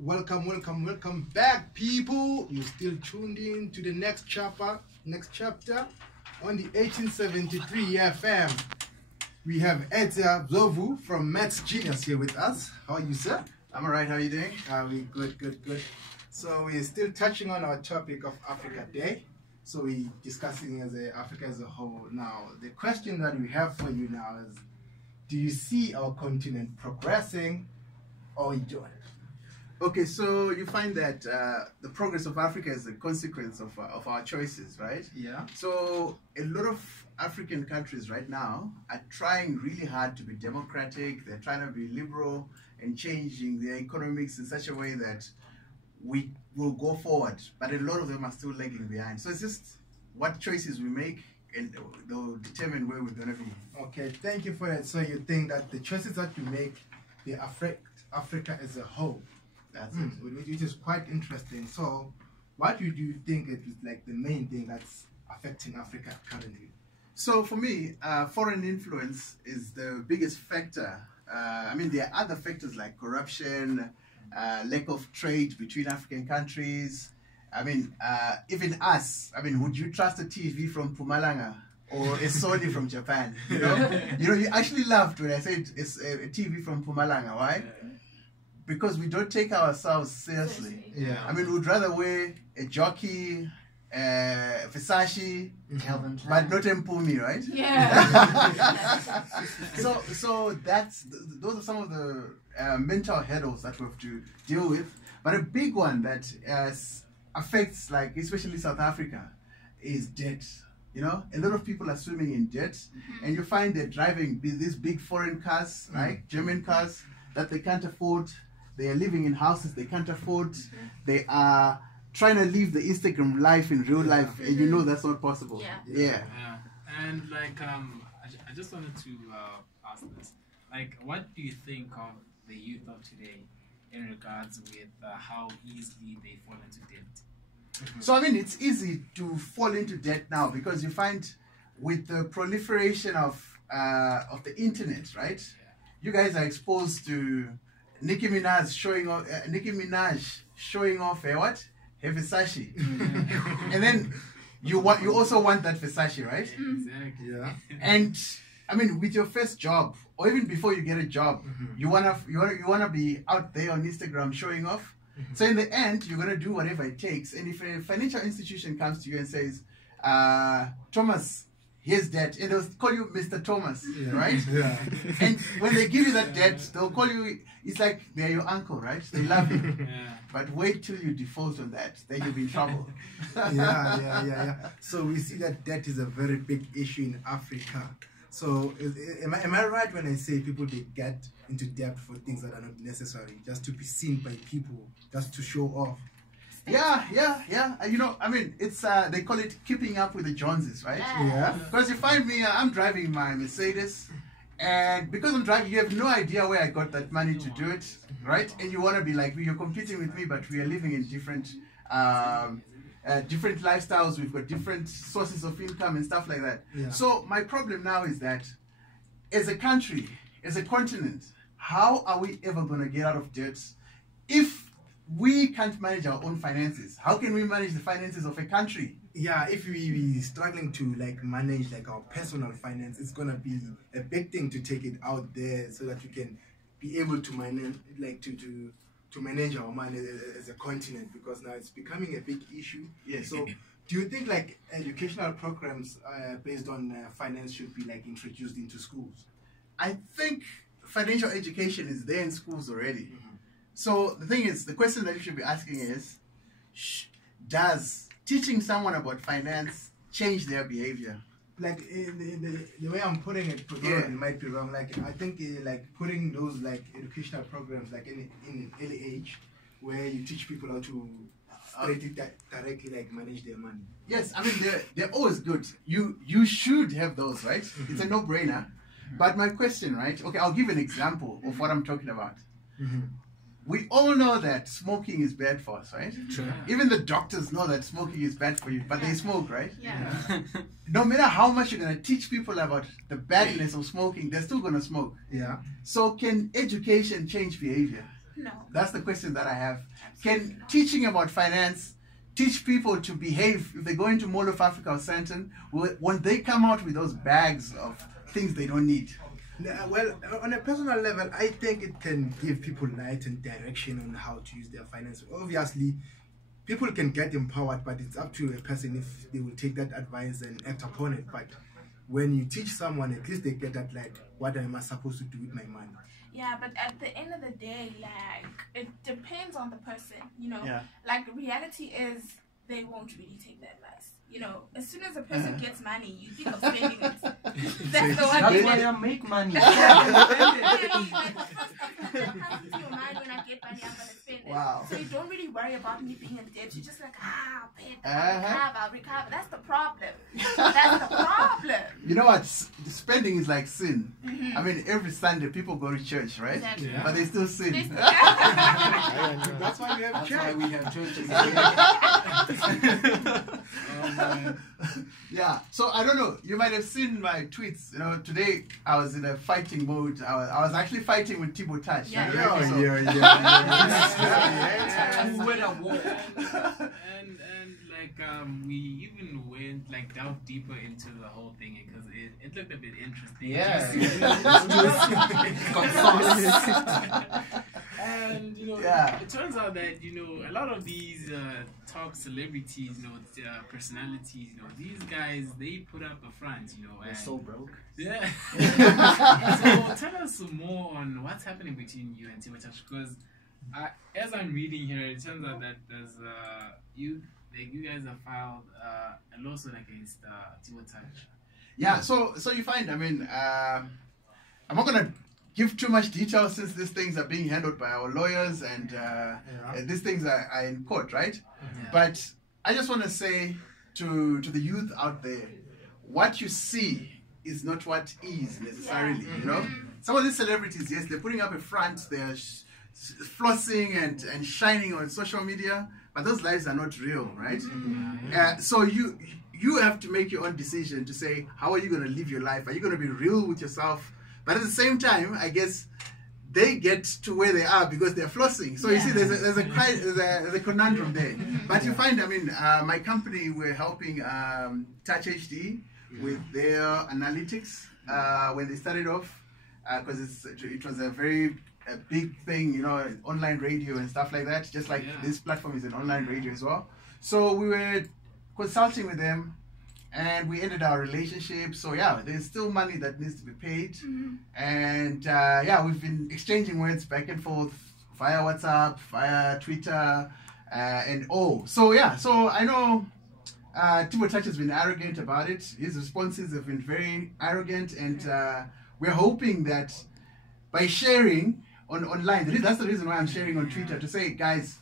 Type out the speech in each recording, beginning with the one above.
Welcome back, people. You're still tuned in to the next chapter on the 1873 FM. We have Edza Zovu from Maths Genius here with us. How are you, sir? I'm alright, how are you doing? We good. So we're still touching on our topic of Africa Day. So we're discussing Africa as a whole. Now, the question that we have for you now is, do you see our continent progressing or enjoying? Okay, so you find that the progress of Africa is a consequence of our choices, right? Yeah. So a lot of African countries right now are trying really hard to be democratic. They're trying to be liberal and changing their economics in such a way that we will go forward. But a lot of them are still lagging behind. So it's just what choices we make and they'll determine where we're going to be. Okay, thank you for that. So you think that the choices that you make, they affect Africa as a whole? That's it. Which is quite interesting. So what do you think is like the main thing that's affecting Africa currently? So for me, foreign influence is the biggest factor. I mean, there are other factors like corruption, lack of trade between African countries. I mean, even us. I mean, would you trust a TV from Mpumalanga or a Sony from Japan? You know, you actually laughed when I said it's a TV from Mpumalanga. Why? Because we don't take ourselves seriously. Yeah. I mean, we'd rather wear a jockey, Versace, but not Mpumi, right? Yeah. So those are some of the mental hurdles that we have to deal with. But a big one that affects, like, especially South Africa, is debt. You know, a lot of people are swimming in debt, and you find they're driving these big foreign cars, like German cars, that they can't afford. They are living in houses they can't afford. They are trying to live the Instagram life in real life, and you know that's not possible. Yeah. And like, I just wanted to ask this. Like, what do you think of the youth of today in regards with how easily they fall into debt? So I mean, it's easy to fall into debt now because you find with the proliferation of the internet, right? You guys are exposed to Nicki Minaj showing off what? Her Versace. And then you also want that Versace, right? Exactly. Yeah. And I mean, with your first job, or even before you get a job, you wanna be out there on Instagram showing off. So in the end, you're gonna do whatever it takes. And if a financial institution comes to you and says, Thomas, here's debt, and they'll call you Mr. Thomas, right? Yeah. And when they give you that debt, they'll call you, it's like they're your uncle, right? They love you. Yeah. But wait till you default on that, then you'll be in trouble. Yeah. So we see that debt is a very big issue in Africa. So am I right when I say people, they get into debt for things that are not necessary, just to be seen by people, just to show off? Yeah. You know, I mean, it's they call it keeping up with the Joneses, right? Yeah. Because you find me, I'm driving my Mercedes, and because I'm driving, you have no idea where I got that money to do it, right? And you want to be like, you're competing with me, but we are living in different different lifestyles. We've got different sources of income and stuff like that. Yeah. So my problem now is that as a country, as a continent, how are we ever going to get out of debt if we can't manage our own finances? How can we manage the finances of a country? Yeah, if we struggling to like manage like our personal finance, it's gonna be a big thing to take it out there so that we can be able to manage to manage our money as a continent, because now it's becoming a big issue. Yes. So do you think like educational programs based on finance should be like introduced into schools? I think financial education is there in schools already. So the thing is, the question that you should be asking is, does teaching someone about finance change their behavior? Like the way I'm putting it, it might be wrong. Like I think like putting those like educational programs like in early age, where you teach people how to directly like manage their money. Yes, I mean they're always good. You should have those, right? It's a no-brainer. But my question, right? Okay, I'll give an example of what I'm talking about. We all know that smoking is bad for us, right? Sure. Even the doctors know that smoking is bad for you, but they smoke, right? Yeah. No matter how much you're going to teach people about the badness of smoking, they're still going to smoke. Yeah. So can education change behavior? No. That's the question that I have. Can teaching about finance teach people to behave if they go into Mall of Africa or Sandton? Won't they come out with those bags of things they don't need? Well, on a personal level, I think it can give people light and direction on how to use their finance. Obviously, people can get empowered, but it's up to a person if they will take that advice and act upon it. But when you teach someone, at least they get that, like, what am I supposed to do with my money? Yeah, but at the end of the day, like, it depends on the person, you know. Yeah. Like, reality is they won't really take the advice. You know, as soon as a person gets money, you think of spending it. That's the one That's thing why that I make money. Like, the first thing that comes to your mind when I get money, I'm gonna spend it. Wow. So you don't really worry about me being in debt. You're just like, I'll pay it, Uh-huh. I'll recover. That's the problem. That's the problem. You know what? Spending is like sin. I mean, every Sunday people go to church, right? Exactly. Yeah. But they still sin. That's why we have That's church. why we have churches. Yeah, so I don't know. You might have seen my tweets. You know, today I was in a fighting mode. I was actually fighting with Thibaut Touch. Yeah. Who win a war? And like we even went like delved deeper into the whole thing because it looked a bit interesting. Yeah. And you know, Yeah. it turns out that you know a lot of these top celebrities, you know, personalities, you know, these guys they put up a front, you know, They're and so broke. yeah. So tell us more on what's happening between you and Thibaut Touch, because as I'm reading here, it turns out that there's you guys have filed a lawsuit against Thibaut Touch. Yeah, so you find, I mean, I'm not gonna give too much detail since these things are being handled by our lawyers and these things are in court, right? Yeah. But I just want to say to the youth out there, what you see is not what is necessarily, you know? Some of these celebrities, yes, they're putting up a front, they're flossing and shining on social media, but those lives are not real, right? So you have to make your own decision to say, how are you going to live your life? Are you going to be real with yourself? But at the same time, I guess they get to where they are because they're flossing. So you see, there's a conundrum there. But you find, I mean, my company, we're helping Touch HD with their analytics when they started off, because it was a very big thing, you know, online radio and stuff like that. Just like this platform is an online radio as well. So we were consulting with them, and we ended our relationship. So yeah, there's still money that needs to be paid, and we've been exchanging words back and forth via WhatsApp, via Twitter, and all. So yeah, so I know Thibaut Touch has been arrogant about it. His responses have been very arrogant, and we're hoping that by sharing online, that's the reason why I'm sharing on Twitter, to say, guys,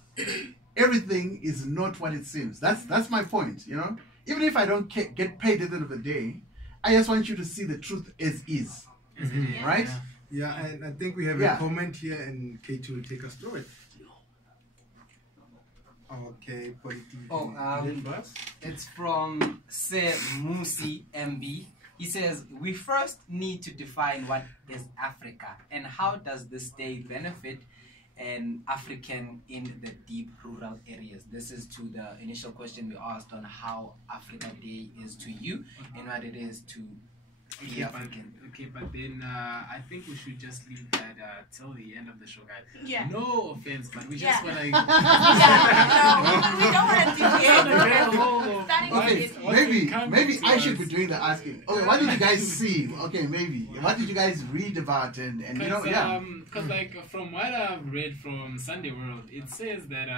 everything is not what it seems. That's my point, you know. Even if I don't get paid at the end of the day, I just want you to see the truth as is, right? Yeah, and I think we have a comment here, and Kate will take us through it. Okay, It's from Sir Musi MB. He says, we first need to define what is Africa and how does this day benefit an African in the deep rural areas. This is to the initial question we asked on how Africa Day is to you and what it is to be African. But then I think we should just leave that till the end of the show, guys. Yeah. No offense, but we just want to. We don't want to deviate. Maybe I should be doing the asking. Okay, what did you guys see? Okay, maybe. What did you guys read about? And you know, because like from what I've read from Sunday World, it says that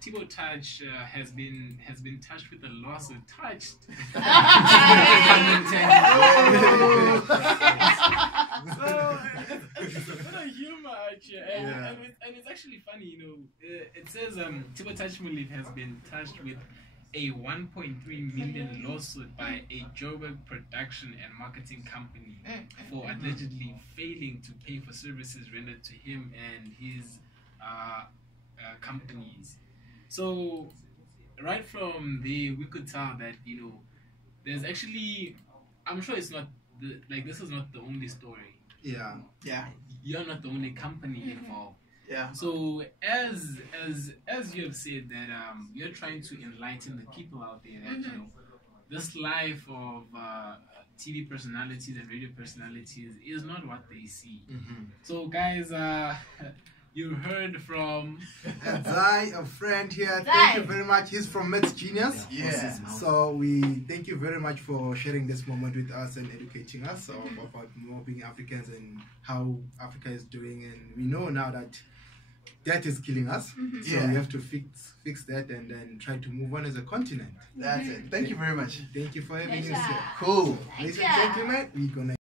Thibaut Touch has been touched with a lawsuit. Touched. So it's a bit of humor actually, and it's actually funny, you know. It says Thibaut Touch has been touched with a 1.3 million lawsuit by a Joburg production and marketing company for allegedly failing to pay for services rendered to him and his companies. So right from there, we could tell that, you know, there's actually, I'm sure it's not this is not the only story. Yeah. You're not the only company involved. Yeah. So as you have said that you're trying to enlighten the people out there that you know this life of TV personalities and radio personalities is not what they see. So guys, you heard from Zai, a friend here. Zai. Thank you very much. He's from Maths Genius. Yeah. So we thank you very much for sharing this moment with us and educating us about being Africans and how Africa is doing. And we know now that debt is killing us. So Yeah. we have to fix that and then try to move on as a continent. That's it. Thank you very much. Thank you for having us Pleasure. here. Cool. Thank Ladies ya. and gentlemen, we're gonna